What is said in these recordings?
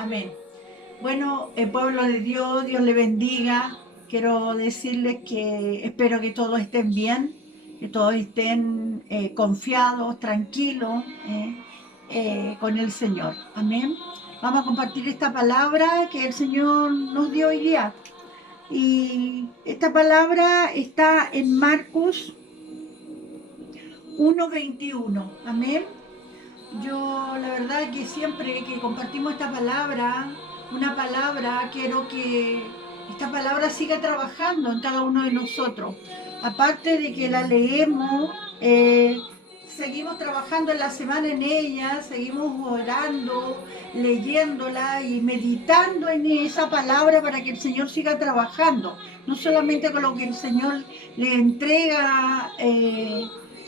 Amén. Bueno, el pueblo de Dios, Dios le bendiga. Quiero decirles que espero que todos estén bien, que todos estén confiados, tranquilos con el Señor. Amén. Vamos a compartir esta palabra que el Señor nos dio hoy día. Y esta palabra está en Marcos 1:21. Amén. Yo la verdad que siempre que compartimos esta palabra, una palabra, quiero que esta palabra siga trabajando en cada uno de nosotros. Aparte de que la leemos, seguimos trabajando en la semana en ella, seguimos orando, leyéndola y meditando en esa palabra para que el Señor siga trabajando. No solamente con lo que el Señor le entrega.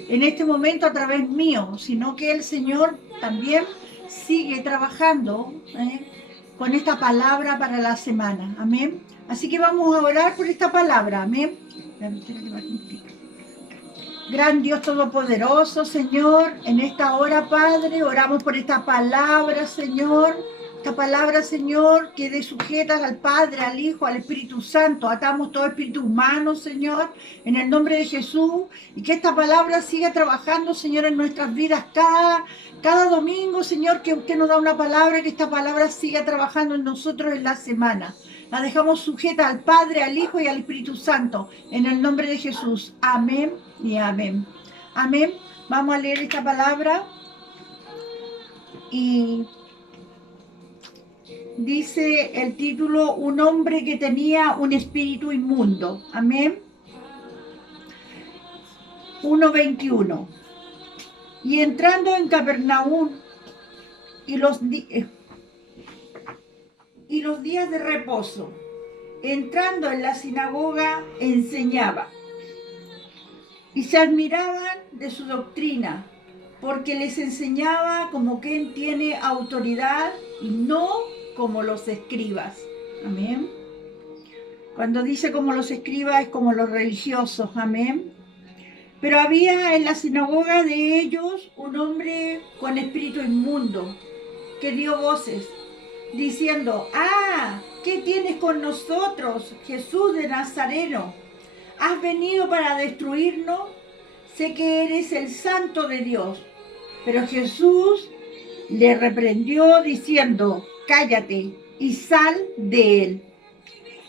En este momento a través mío, sino que el Señor también sigue trabajando con esta palabra para la semana. Amén. Así que vamos a orar por esta palabra. Amén. Gran Dios Todopoderoso, Señor, en esta hora, Padre, oramos por esta palabra, Señor. Esta palabra, Señor, quede sujeta al Padre, al Hijo, al Espíritu Santo. Atamos todo espíritu humano, Señor, en el nombre de Jesús. Y que esta palabra siga trabajando, Señor, en nuestras vidas cada domingo, Señor, que usted nos da una palabra, que esta palabra siga trabajando en nosotros en la semana. La dejamos sujeta al Padre, al Hijo y al Espíritu Santo, en el nombre de Jesús. Amén y amén. Amén. Vamos a leer esta palabra y dice el título: un hombre que tenía un espíritu inmundo. Amén. 1:21. Y entrando en Capernaum y los días de reposo, entrando en la sinagoga, enseñaba. Y se admiraban de su doctrina, porque les enseñaba como quien tiene autoridad y no como los escribas. Amén. Cuando dice como los escribas es como los religiosos. Amén. Pero había en la sinagoga de ellos un hombre con espíritu inmundo que dio voces diciendo: ¿qué tienes con nosotros, Jesús de Nazareno? ¿Has venido para destruirnos? Sé que eres el Santo de Dios. Pero Jesús le reprendió diciendo: cállate y sal de él.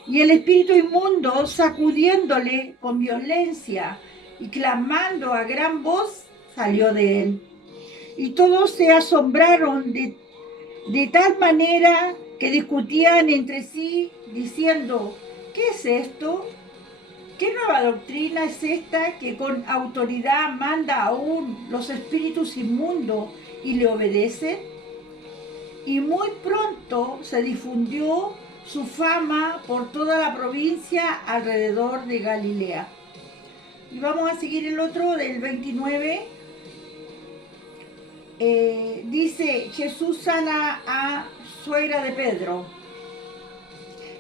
Y el espíritu inmundo, sacudiéndole con violencia y clamando a gran voz, salió de él. Y todos se asombraron de tal manera que discutían entre sí, diciendo: ¿qué es esto? ¿Qué nueva doctrina es esta que con autoridad manda aún los espíritus inmundos y le obedecen? Y muy pronto se difundió su fama por toda la provincia alrededor de Galilea. Y vamos a seguir el otro del 29. Dice: Jesús sana a suegra de Pedro.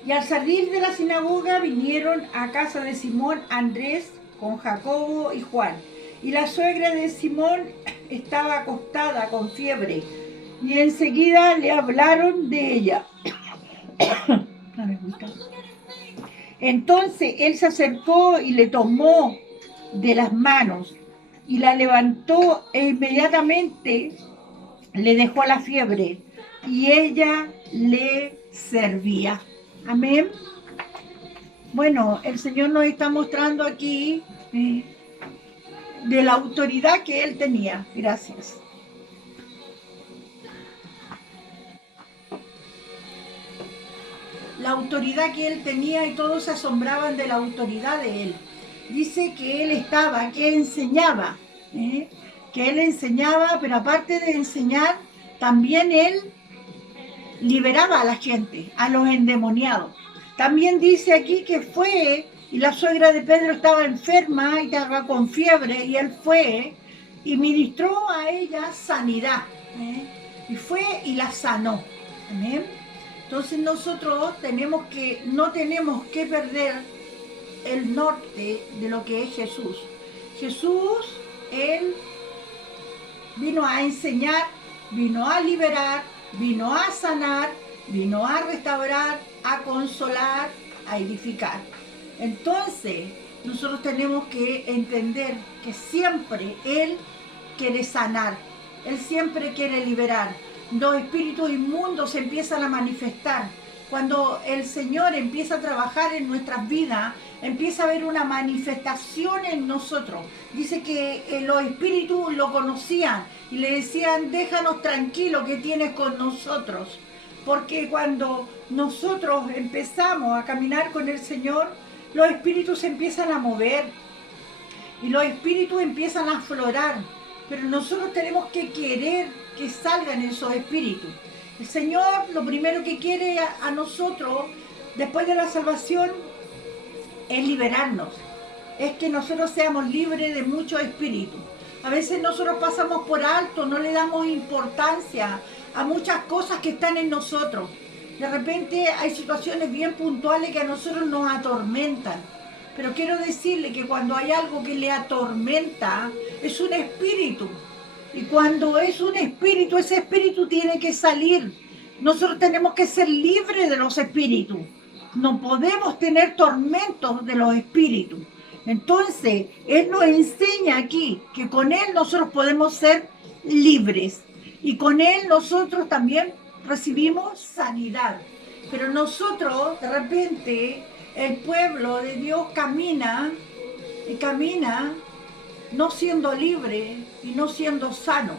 Y al salir de la sinagoga vinieron a casa de Simón Andrés con Jacobo y Juan. Y la suegra de Simón estaba acostada con fiebre. Y enseguida le hablaron de ella. Entonces él se acercó y le tomó de las manos y la levantó, e inmediatamente le dejó la fiebre y ella le servía. Amén. Bueno, el Señor nos está mostrando aquí de la autoridad que Él tenía. Gracias. La autoridad que Él tenía, y todos se asombraban de la autoridad de Él. Dice que Él estaba, que enseñaba, que Él enseñaba, pero aparte de enseñar, también Él liberaba a la gente, a los endemoniados. También dice aquí que fue, y la suegra de Pedro estaba enferma y estaba con fiebre, y él fue y ministró a ella sanidad. Y fue y la sanó. ¿Amén? Entonces nosotros no tenemos que perder el norte de lo que es Jesús. Jesús, Él vino a enseñar, vino a liberar, vino a sanar vino a restaurar, a consolar, a edificar. Entonces, nosotros tenemos que entender que siempre Él quiere sanar, Él siempre quiere liberar. Los espíritus inmundos empiezan a manifestar. Cuando el Señor empieza a trabajar en nuestras vidas, empieza a haber una manifestación en nosotros. Dice que los espíritus lo conocían y le decían, déjanos tranquilo, que tienes con nosotros. Porque cuando nosotros empezamos a caminar con el Señor, los espíritus se empiezan a mover y los espíritus empiezan a aflorar. Pero nosotros tenemos que querer que salgan esos espíritus. El Señor lo primero que quiere a nosotros, después de la salvación, es liberarnos. Es que nosotros seamos libres de muchos espíritus. A veces nosotros pasamos por alto, no le damos importancia a muchas cosas que están en nosotros. De repente hay situaciones bien puntuales que a nosotros nos atormentan. Pero quiero decirle que cuando hay algo que le atormenta, es un espíritu. Y cuando es un espíritu, ese espíritu tiene que salir. Nosotros tenemos que ser libres de los espíritus. No podemos tener tormentos de los espíritus. Entonces, Él nos enseña aquí que con Él nosotros podemos ser libres. Y con Él nosotros también recibimos sanidad. Pero nosotros, de repente, el pueblo de Dios camina y camina no siendo libre y no siendo sano.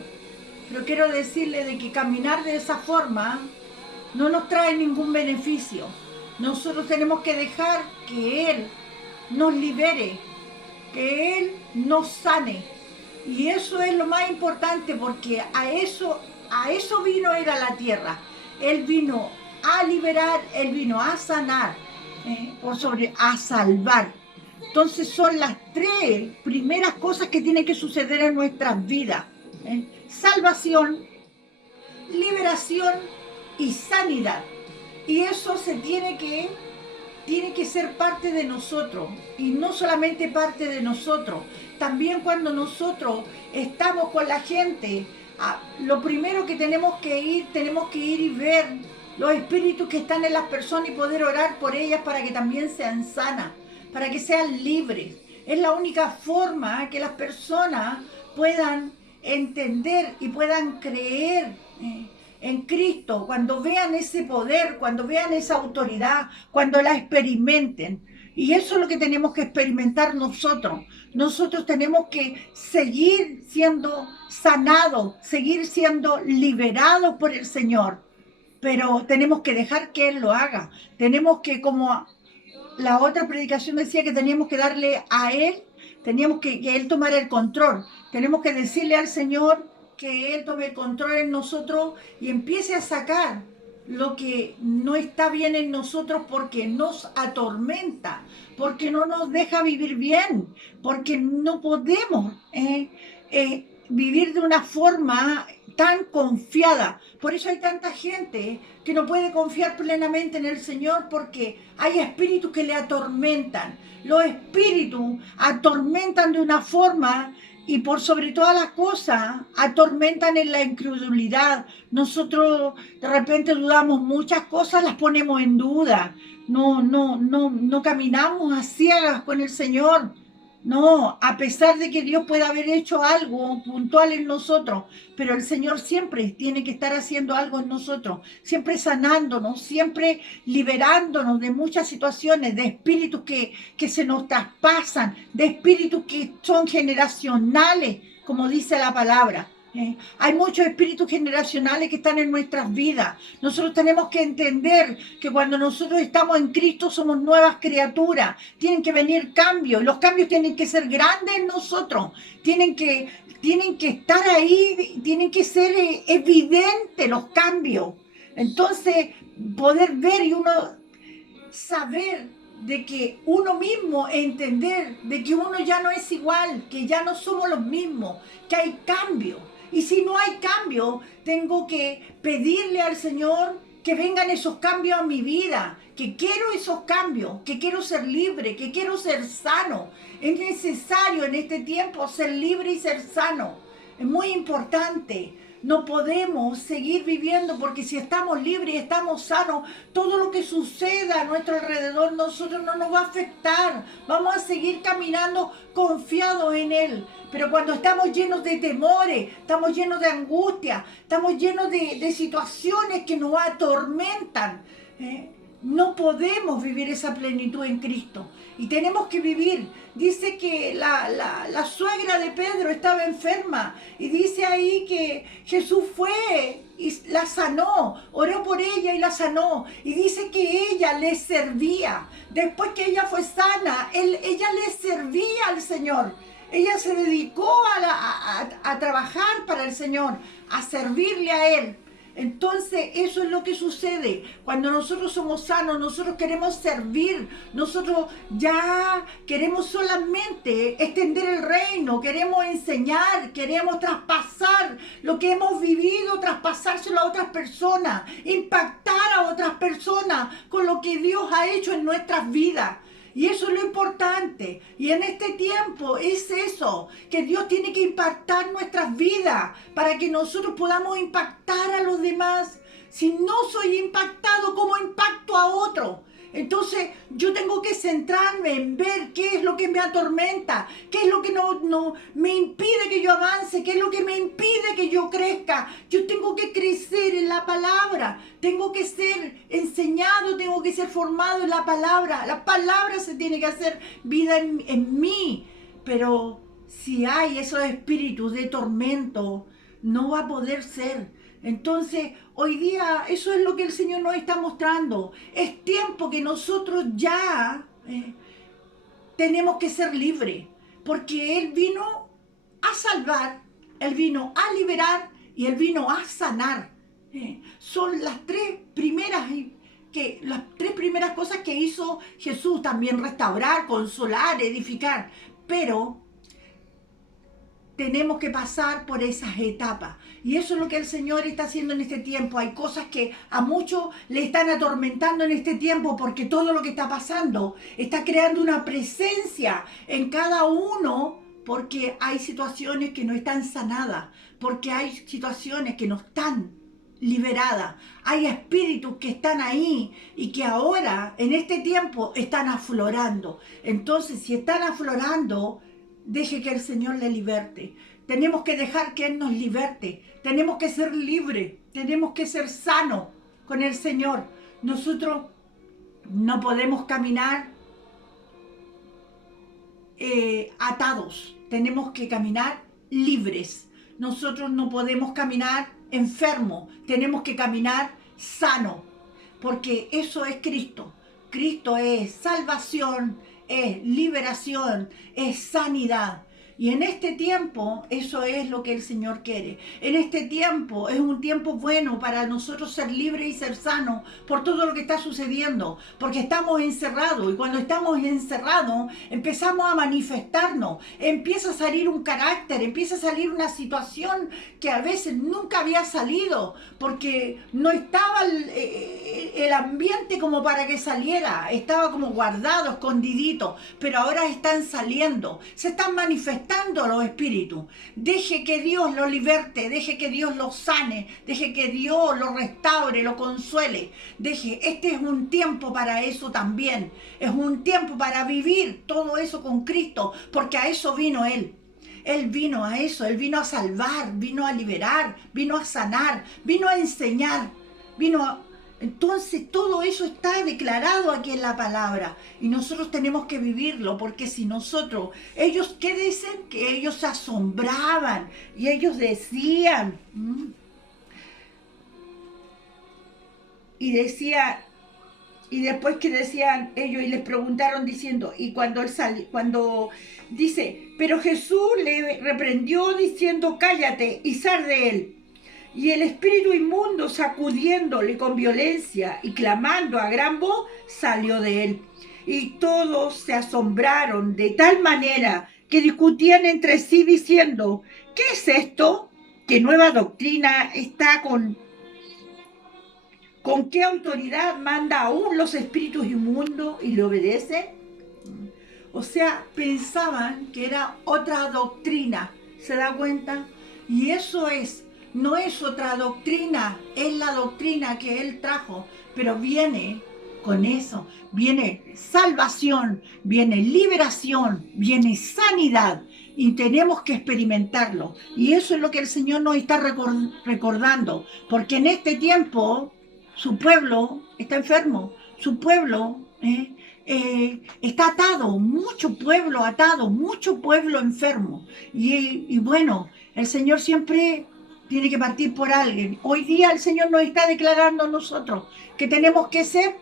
Pero quiero decirle de que caminar de esa forma no nos trae ningún beneficio. Nosotros tenemos que dejar que Él nos libere, que Él nos sane. Y eso es lo más importante, porque a eso vino Él a la tierra. Él vino a liberar, Él vino a sanar, a salvar. Entonces son las tres primeras cosas que tienen que suceder en nuestras vidas. Salvación, liberación y sanidad. Y eso tiene que ser parte de nosotros. Y no solamente parte de nosotros. También cuando nosotros estamos con la gente, lo primero que tenemos que ir y ver los espíritus que están en las personas y poder orar por ellas para que también sean sanas, para que sean libres. Es la única forma que las personas puedan entender y puedan creer en Cristo, cuando vean ese poder, cuando vean esa autoridad, cuando la experimenten. Y eso es lo que tenemos que experimentar nosotros. Nosotros tenemos que seguir siendo sanados, seguir siendo liberados por el Señor. Pero tenemos que dejar que Él lo haga. Tenemos que, como la otra predicación decía, que teníamos que darle a Él, teníamos que Él tomara el control. Tenemos que decirle al Señor que Él tome el control en nosotros y empiece a sacar lo que no está bien en nosotros, porque nos atormenta, porque no nos deja vivir bien, porque no podemos vivir de una forma tan confiada. Por eso hay tanta gente que no puede confiar plenamente en el Señor, porque hay espíritus que le atormentan. Los espíritus atormentan de una forma, y por sobre todas las cosas atormentan en la incredulidad. Nosotros de repente dudamos muchas cosas, las ponemos en duda. No caminamos a ciegas con el Señor. No, a pesar de que Dios pueda haber hecho algo puntual en nosotros, pero el Señor siempre tiene que estar haciendo algo en nosotros, siempre sanándonos, siempre liberándonos de muchas situaciones, de espíritus que se nos traspasan, de espíritus que son generacionales, como dice la palabra. Hay muchos espíritus generacionales que están en nuestras vidas. Nosotros tenemos que entender que cuando nosotros estamos en Cristo somos nuevas criaturas. Tienen que venir cambios. Los cambios tienen que ser grandes en nosotros. Tienen que estar ahí, tienen que ser evidentes los cambios. Entonces, poder ver y uno saber de que uno mismo, entender de que uno ya no es igual, que ya no somos los mismos, que hay cambios. Y si no hay cambio, tengo que pedirle al Señor que vengan esos cambios a mi vida, que quiero esos cambios, que quiero ser libre, que quiero ser sano. Es necesario en este tiempo ser libre y ser sano. Es muy importante. No podemos seguir viviendo porque si estamos libres y estamos sanos, todo lo que suceda a nuestro alrededor, nosotros no nos va a afectar. Vamos a seguir caminando confiados en Él. Pero cuando estamos llenos de temores, estamos llenos de angustia, estamos llenos de situaciones que nos atormentan, no podemos vivir esa plenitud en Cristo. Y tenemos que vivir. Dice que la suegra de Pedro estaba enferma. Y dice ahí que Jesús fue y la sanó. Oró por ella y la sanó. Y dice que ella le servía. Después que ella fue sana, ella le servía al Señor. Ella se dedicó a trabajar para el Señor, a servirle a Él. Entonces eso es lo que sucede cuando nosotros somos sanos. Nosotros queremos servir, nosotros ya queremos solamente extender el reino, queremos enseñar, queremos traspasar lo que hemos vivido, traspasárselo a otras personas, impactar a otras personas con lo que Dios ha hecho en nuestras vidas. Y eso es lo importante. Y en este tiempo es eso, que Dios tiene que impactar nuestras vidas para que nosotros podamos impactar a los demás. Si no soy impactado, ¿cómo impacto a otro? Entonces yo tengo que centrarme en ver qué es lo que me atormenta, qué es lo que no me impide que yo avance, qué es lo que me impide que yo crezca. Yo tengo que crecer en la palabra, tengo que ser enseñado, tengo que ser formado en la palabra. La palabra se tiene que hacer vida en mí. Pero si hay esos espíritus de tormento, no va a poder ser. Entonces, hoy día eso es lo que el Señor nos está mostrando. Es tiempo que nosotros ya tenemos que ser libres, porque Él vino a salvar, Él vino a liberar y Él vino a sanar. Son las tres primeras cosas que hizo Jesús, también restaurar, consolar, edificar. Pero tenemos que pasar por esas etapas. Y eso es lo que el Señor está haciendo en este tiempo. Hay cosas que a muchos le están atormentando en este tiempo porque todo lo que está pasando está creando una presencia en cada uno, porque hay situaciones que no están sanadas, porque hay situaciones que no están liberadas. Hay espíritus que están ahí y que ahora, en este tiempo, están aflorando. Entonces, si están aflorando, deje que el Señor le liberte. Tenemos que dejar que Él nos liberte. Tenemos que ser libres. Tenemos que ser sanos con el Señor. Nosotros no podemos caminar atados. Tenemos que caminar libres. Nosotros no podemos caminar enfermos. Tenemos que caminar sanos. Porque eso es Cristo. Cristo es salvación, es liberación, es sanidad. Y en este tiempo, eso es lo que el Señor quiere. En este tiempo, es un tiempo bueno para nosotros ser libres y ser sanos por todo lo que está sucediendo. Porque estamos encerrados, y cuando estamos encerrados, empezamos a manifestarnos. Empieza a salir un carácter, empieza a salir una situación que a veces nunca había salido, porque no estaba el ambiente como para que saliera. Estaba como guardado, escondidito. Pero ahora están saliendo, se están manifestando los espíritus. Deje que Dios lo liberte, deje que Dios lo sane, deje que Dios lo restaure, lo consuele. Este es un tiempo para eso también. Es un tiempo para vivir todo eso con Cristo, porque a eso vino Él. Él vino a eso, Él vino a salvar, vino a liberar, vino a sanar, vino a enseñar, Entonces todo eso está declarado aquí en la palabra y nosotros tenemos que vivirlo, porque si nosotros, ellos, ¿qué dicen? Que ellos se asombraban y ellos decían, y después que decían ellos y les preguntaron diciendo, y cuando dice, pero Jesús le reprendió diciendo, cállate y sal de él. Y el espíritu inmundo, sacudiéndole con violencia y clamando a gran voz, salió de él. Y todos se asombraron de tal manera que discutían entre sí diciendo, ¿qué es esto? ¿Qué nueva doctrina está con qué autoridad manda aún los espíritus inmundos y le obedecen? O sea, pensaban que era otra doctrina, ¿se da cuenta? Y eso es no es otra doctrina, es la doctrina que Él trajo, pero viene con eso, viene salvación, viene liberación, viene sanidad y tenemos que experimentarlo. Y eso es lo que el Señor nos está recordando, porque en este tiempo su pueblo está enfermo, su pueblo está atado, mucho pueblo atado, mucho pueblo enfermo. Y bueno, el Señor siempre tiene que partir por alguien. Hoy día el Señor nos está declarando a nosotros que tenemos que ser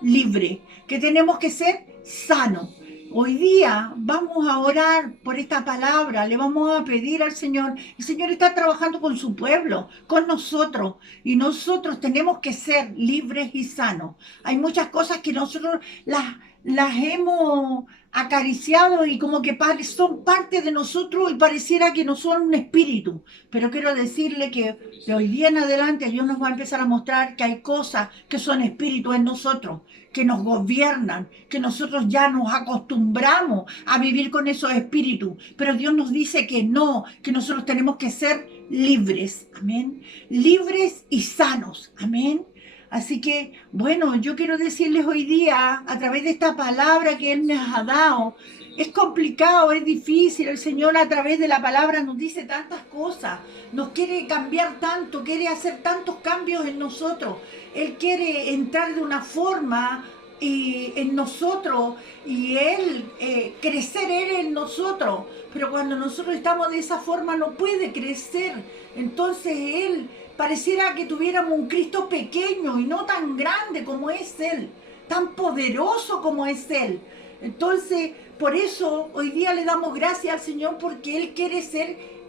libres, que tenemos que ser sanos. Hoy día vamos a orar por esta palabra, le vamos a pedir al Señor. El Señor está trabajando con su pueblo, con nosotros, y nosotros tenemos que ser libres y sanos. Hay muchas cosas que nosotros las hemos acariciado y como que son parte de nosotros y pareciera que no son un espíritu. Pero quiero decirle que de hoy día en adelante Dios nos va a empezar a mostrar que hay cosas que son espíritus en nosotros, que nos gobiernan, que nosotros ya nos acostumbramos a vivir con esos espíritus. Pero Dios nos dice que no, que nosotros tenemos que ser libres, amén, libres y sanos, amén. Así que, bueno, yo quiero decirles hoy día, a través de esta palabra que Él nos ha dado, es complicado, es difícil, el Señor a través de la palabra nos dice tantas cosas, nos quiere cambiar tanto, quiere hacer tantos cambios en nosotros, Él quiere entrar de una forma en nosotros y Él, crecer Él en nosotros, pero cuando nosotros estamos de esa forma no puede crecer, entonces Él pareciera que tuviéramos un Cristo pequeño y no tan grande como es Él, tan poderoso como es Él. Entonces, por eso hoy día le damos gracias al Señor porque Él quiere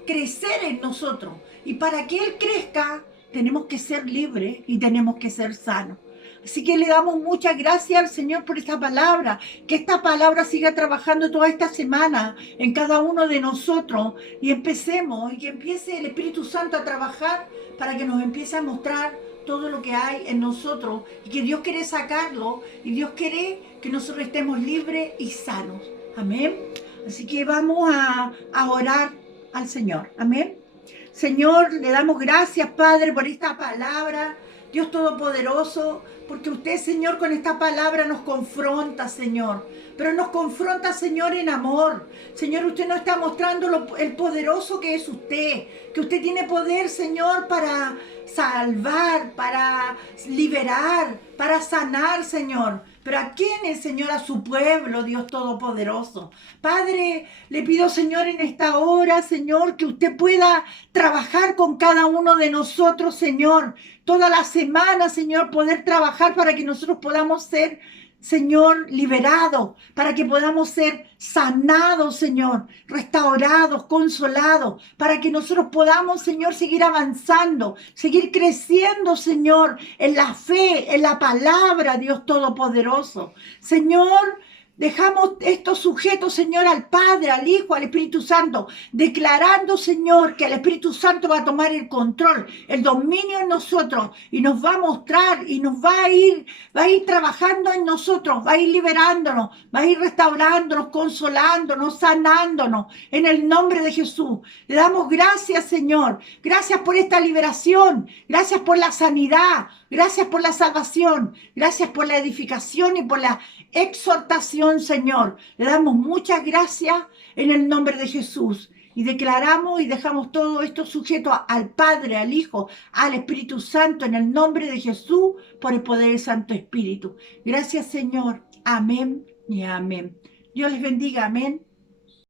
crecer en nosotros. Y para que Él crezca, tenemos que ser libres y tenemos que ser sanos. Así que le damos muchas gracias al Señor por esta palabra, que esta palabra siga trabajando toda esta semana en cada uno de nosotros y empecemos y que empiece el Espíritu Santo a trabajar para que nos empiece a mostrar todo lo que hay en nosotros y que Dios quiere sacarlo y Dios quiere que nosotros estemos libres y sanos. Amén. Así que vamos a orar al Señor. Amén. Señor, le damos gracias, Padre, por esta palabra. Dios Todopoderoso, porque usted, Señor, con esta palabra nos confronta, Señor. Pero nos confronta, Señor, en amor. Señor, usted nos está mostrando el poderoso que es usted. Que usted tiene poder, Señor, para salvar, para liberar, para sanar, Señor. Pero ¿a quiénes, Señor? A su pueblo, Dios Todopoderoso. Padre, le pido, Señor, en esta hora, Señor, que usted pueda trabajar con cada uno de nosotros, Señor. Toda la semana, Señor, poder trabajar para que nosotros podamos ser, Señor, liberados, para que podamos ser sanados, Señor, restaurados, consolados, para que nosotros podamos, Señor, seguir avanzando, seguir creciendo, Señor, en la fe, en la palabra, Dios Todopoderoso. Señor, dejamos estos sujetos, Señor, al Padre, al Hijo, al Espíritu Santo, declarando, Señor, que el Espíritu Santo va a tomar el control, el dominio en nosotros y nos va a mostrar y nos va a ir trabajando en nosotros, va a ir liberándonos, va a ir restaurándonos, consolándonos, sanándonos, en el nombre de Jesús. Le damos gracias, Señor. Gracias por esta liberación, gracias por la sanidad, gracias por la salvación, gracias por la edificación y por la exhortación, Señor. Le damos muchas gracias en el nombre de Jesús. Y declaramos y dejamos todo esto sujeto al Padre, al Hijo, al Espíritu Santo, en el nombre de Jesús, por el poder del Santo Espíritu. Gracias, Señor. Amén y amén. Dios les bendiga. Amén.